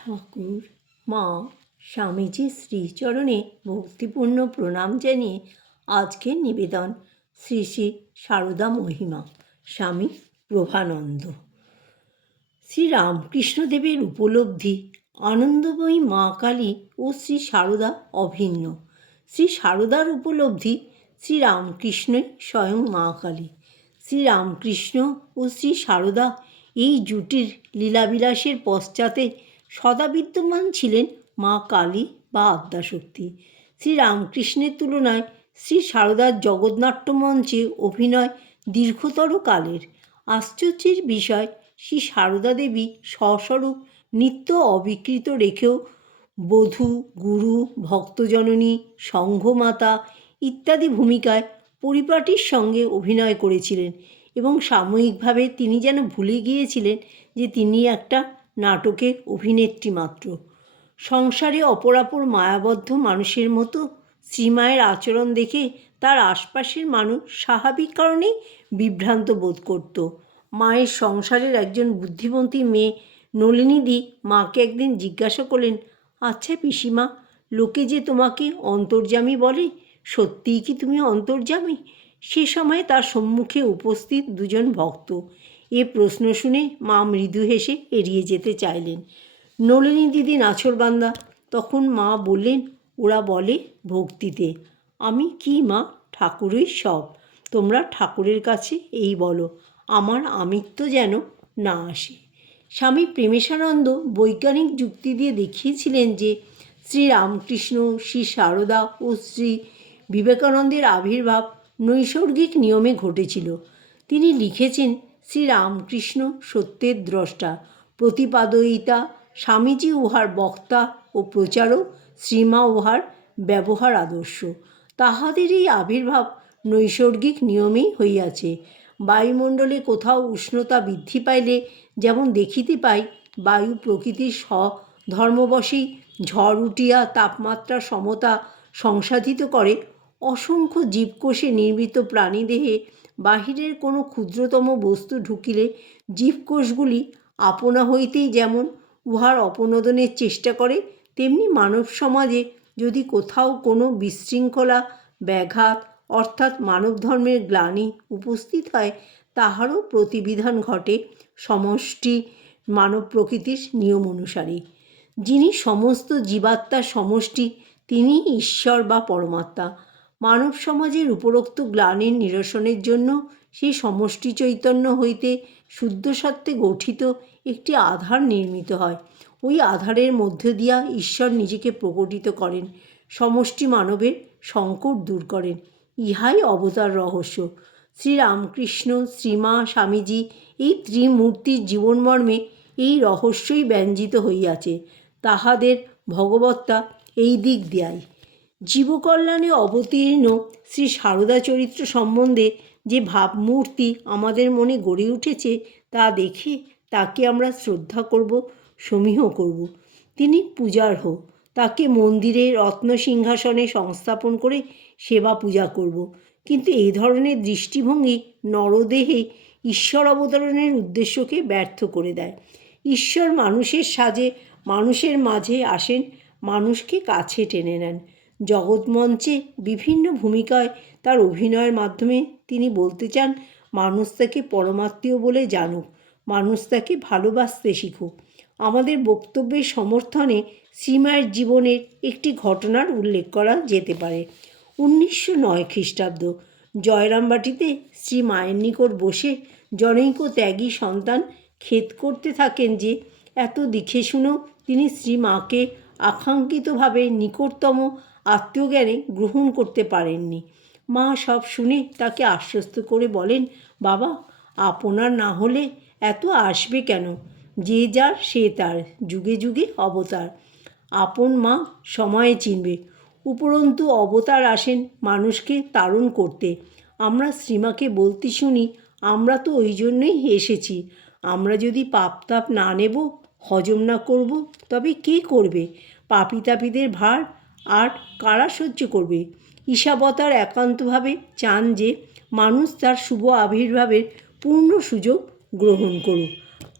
ঠাকুর মা স্বামীজির শ্রীচরণে ভক্তিপূর্ণ প্রণাম জানিয়ে আজকের নিবেদন শ্রী শ্রী সারদা মহিমা স্বামী প্রভানন্দ। শ্রীরামকৃষ্ণদেবের উপলব্ধি আনন্দময়ী মা কালী ও শ্রী সারদা অভিন্ন। শ্রী সারদার উপলব্ধি শ্রীরামকৃষ্ণই স্বয়ং মা কালী। শ্রীরামকৃষ্ণ ও শ্রী সারদা এই জুটির লীলাবিলাসের পশ্চাতে সদা বিদ্যমান ছিলেন মা কালী বা আদ্যাশক্তি। শ্রীরামকৃষ্ণের তুলনায় শ্রী সারদার জগন্নাট্য মঞ্চে অভিনয় দীর্ঘতর কালের। আশ্চর্যের বিষয়, শ্রী সারদা দেবী স্বস্বরূপ নিত্য অবিকৃত রেখেও বধূ, গুরু, ভক্তজননী, সংঘমাতা ইত্যাদি ভূমিকায় পরিপাটির সঙ্গে অভিনয় করেছিলেন এবং সাময়িকভাবে তিনি যেন ভুলে গিয়েছিলেন যে তিনি একটা নাটকের অভিনেত্রী মাত্র। সংসারে অপরাপর মায়াবদ্ধ মানুষের মতো শ্রীমায়ের আচরণ দেখে তার আশপাশের মানুষ স্বাভাবিক কারণেই বিভ্রান্ত বোধ করত। মায়ের সংসারের একজন বুদ্ধিমতী মেয়ে নলিনীদি মাকে একদিন জিজ্ঞাসা করলেন, আচ্ছা পিসিমা, লোকে যে তোমাকে অন্তর্যামী বলে, সত্যিই কি তুমি অন্তর্যামী? সে সময় তার সম্মুখে উপস্থিত দুজন ভক্ত। এ প্রশ্ন শুনে মা মৃদু হেসে এড়িয়ে যেতে চাইলেন। নলিনী দিদি নাছোড়বান্দা। তখন মা বললেন, ওরা বলে ভক্তিতে। আমি কি মা, ঠাকুরই সব। তোমরা ঠাকুরের কাছে এই বলো, আমার আমিত্ব যেন না আসে। স্বামী প্রেমেশানন্দ বৈজ্ঞানিক যুক্তি দিয়ে দেখিয়েছিলেন যে শ্রীরামকৃষ্ণ, শ্রী সারদা ও শ্রী বিবেকানন্দের আবির্ভাব নৈসর্গিক নিয়মে ঘটেছিল। তিনি লিখেছেন, শ্রীরামকৃষ্ণ সত্যের দ্রষ্টা, প্রতিপাদয়িতা, স্বামীজি উহার বক্তা ও প্রচারক, শ্রীমা উহার ব্যবহার আদর্শ। তাহাদের এই আবির্ভাব নৈসর্গিক নিয়মেই হইয়াছে। বায়ুমণ্ডলে কোথাও উষ্ণতা বৃদ্ধি পাইলে যেমন দেখিতে পাই, বায়ু প্রকৃতির স্বধর্মবশেই ঝড় উঠিয়া তাপমাত্রা সমতা সংসাধিত করে, অসংখ্য জীবকোষে নির্মিত প্রাণীদেহে বাহিরের কোনো ক্ষুদ্রতম বস্তু ঢুকিলে জীবকোষগুলি আপনা হইতেই যেমন উহার অপনোদনের চেষ্টা করে, তেমনি মানব সমাজে যদি কোথাও কোনো বিশৃঙ্খলা, ব্যাঘাত অর্থাৎ মানব ধর্মের গ্লানি উপস্থিত হয়, তাহারও প্রতিবিধান ঘটে সমষ্টি মানব প্রকৃতির নিয়ম অনুসারেই। যিনি সমস্ত জীবাত্মার সমষ্টি, তিনি ঈশ্বর বা পরমাত্মা। মানব সমাজের উপরোক্ত গ্লানির নিরসনের জন্য সেই সমষ্টি চৈতন্য হইতে শুদ্ধ সত্ত্বে গঠিত একটি আধার নির্মিত হয়। ওই আধারের মধ্য দিয়া ঈশ্বর নিজেকে প্রকটিত করেন, সমষ্টি মানবের সংকট দূর করেন। ইহাই অবতার রহস্য। শ্রীরামকৃষ্ণ, শ্রীমা, স্বামীজি এই ত্রিমূর্তির জীবনমর্মে এই রহস্যই ব্যঞ্জিত হইয়াছে। তাহাদের ভগবত্তা এই দিক দিয়াই। জীবকল্যাণে অবতীর্ণ শ্রী সারদা চরিত্র সম্বন্ধে যে ভাবমূর্তি আমাদের মনে গড়ে উঠেছে, তা দেখে তাকে আমরা শ্রদ্ধা করব, সমীহ করব। তিনি পূজার্হ। তাকে মন্দিরে রত্নসিংহাসনে সংস্থাপন করে সেবা পূজা করব। কিন্তু এই ধরনের দৃষ্টিভঙ্গি নরদেহে ঈশ্বর অবতরণের উদ্দেশ্যকে ব্যর্থ করে দেয়। ঈশ্বর মানুষের সাজে মানুষের মাঝে আসেন, মানুষকে কাছে টেনে নেন। জগৎমঞ্চে বিভিন্ন ভূমিকায় তার অভিনয়ের মাধ্যমে তিনি বলতে চান, মানুষ তাকে পরমাত্মীয় বলে জানুক, মানুষ তাকে ভালোবাসতে শিখুক। আমাদের বক্তব্যের সমর্থনে শ্রীমায়ের জীবনের একটি ঘটনার উল্লেখ করা যেতে পারে। 1909 খ্রিস্টাব্দ। জয়রামবাটিতে শ্রী মায়ের নিকট বসে জনৈক ত্যাগী সন্তান খেদ করতে থাকেন যে এত দেখে শুনেও তিনি শ্রীমাকে আকাঙ্ক্ষিতভাবে নিকটতম আত্মীয়জ্ঞানে গ্রহণ করতে পারেননি। মা সব শুনে তাকে আশ্বস্ত করে বলেন, বাবা, আপনার না হলে এত আসবে কেন? যে যার সে তার, যুগে যুগে অবতার। আপন মা সময়ে চিনবে। উপরন্তু অবতার আসেন মানুষকে তারণ করতে। আমরা শ্রীমাকে বলতে শুনি, আমরা তো ওই জন্যই এসেছি। আমরা যদি পাপ তাপ না নেব, হজম না করব, তবে কে করবে? পাপী তাপীদের ভার আর কারা সহ্য করবে? ঈশাবতার একান্তভাবে চান যে মানুষ তার শুভ আবির্ভাবের পূর্ণ সুযোগ গ্রহণ করুক।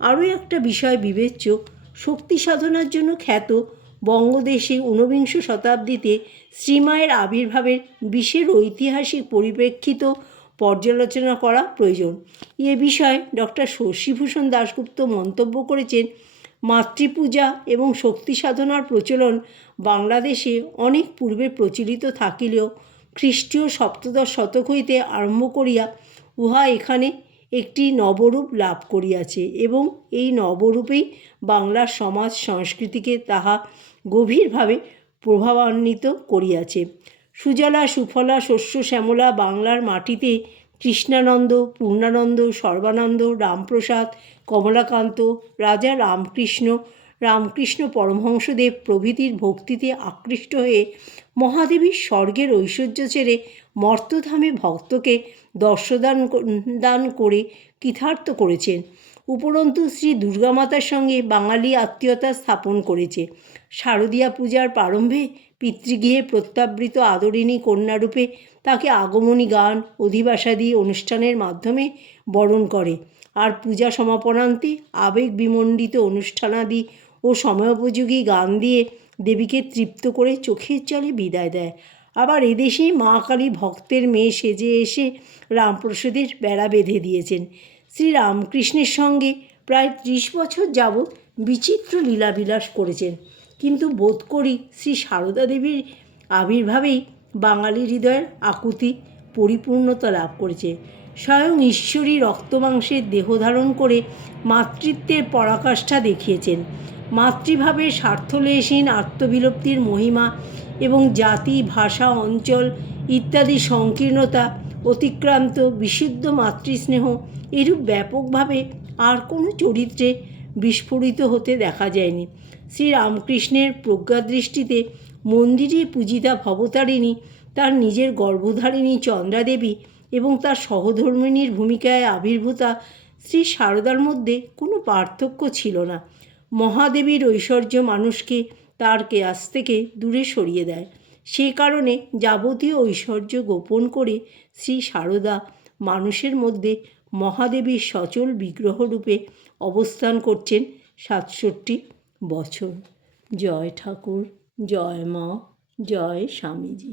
আরও একটা বিষয় বিবেচ্য, শক্তি সাধনার জন্য খ্যাত বঙ্গদেশে ঊনবিংশ শতাব্দীতে শ্রীমায়ের আবির্ভাবের বিশেষ ঐতিহাসিক পরিপ্রেক্ষিত পর্যালোচনা করা প্রয়োজন। এ বিষয়ে ডক্টর শশীভূষণ দাশগুপ্ত মন্তব্য করেছেন, মাতৃপূজা এবং শক্তি সাধনার প্রচলন বাংলাদেশে অনেক পূর্বে প্রচলিত থাকিলেও খ্রিস্টীয় সপ্তদশ শতক হইতে আরম্ভ করিয়া উহা এখানে একটি নবরূপ লাভ করিয়াছে এবং এই নবরূপেই বাংলার সমাজ সংস্কৃতিকে তাহা গভীরভাবে প্রভাবান্বিত করিয়াছে। সুজলা সুফলা শস্য শ্যামলা বাংলার মাটিতে কৃষ্ণানন্দ, পূর্ণানন্দ, সর্বানন্দ, রামপ্রসাদ, কমলাকান্ত, রাজা রামকৃষ্ণ পরমহংসদেব প্রভৃতির ভক্তিতে আকৃষ্ট হয়ে মহাদেবীর স্বর্গের ঐশ্বর্য ছেড়ে মর্তধামে ভক্তকে দর্শদান করে কৃতার্থ করেছেন। উপরন্তু শ্রী দুর্গামাতার সঙ্গে বাঙালি আত্মীয়তা স্থাপন করেছে। শারদীয়া পূজার প্রারম্ভে পিতৃগৃহে প্রত্যাবৃত আদরিণী কন্যারূপে তাকে আগমনী গান, অধিবাসাদি অনুষ্ঠানের মাধ্যমে বরণ করে, আর পূজা সমাপনান্তে আবেগ বিমণ্ডিত অনুষ্ঠানাদি ও সময়োপযোগী গান দিয়ে দেবীকে তৃপ্ত করে চোখের জলে বিদায় দেয়। আবার এদেশেই মা কালী ভক্তের মেয়ে সেজে এসে রামপ্রসাদের বেড়া বেঁধে দিয়েছেন। শ্রী রামকৃষ্ণের সঙ্গে প্রায় 30 বছর যাবৎ বিচিত্র লীলাবিলাস করেছেন, কিন্তু বোধ করি শ্রী সারদা দেবীর আবির্ভাবেই বাঙালি হৃদয়ের আকুতি পরিপূর্ণতা লাভ করেছে। স্বয়ং ঈশ্বরী রক্তমাংসের দেহ ধারণ করে মাতৃত্বের পরাকাষ্ঠা দেখিয়েছেন। মাতৃভাবের স্বার্থলেশহীন আত্মবিলুপ্তির মহিমা এবং জাতি, ভাষা, অঞ্চল ইত্যাদি সংকীর্ণতা অতিক্রান্ত বিশুদ্ধ মাতৃস্নেহ এরূপ ব্যাপকভাবে আর কোনো চরিত্রে বিস্ফোরিত হতে দেখা যায়নি। শ্রীরামকৃষ্ণের প্রজ্ঞাদৃষ্টিতে মন্দিরে পূজিতা ভবতারিণী, তার নিজের গর্ভধারিণী চন্দ্রাদেবী এবং তার সহধর্মিণীর ভূমিকায় আবির্ভূতা শ্রী সারদার মধ্যে কোনো পার্থক্য ছিল না। মহাদেবীর ঐশ্বর্য মানুষকে তার কাছ থেকে দূরে সরিয়ে দেয়। সে কারণে যাবতীয় ঐশ্বর্য গোপন করে শ্রী সারদা মানুষের মধ্যে মহাদেবীর সচল বিগ্রহরূপে অবস্থান করছেন 67 বছর। জয় ঠাকুর, জয় মা, জয় স্বামীজি।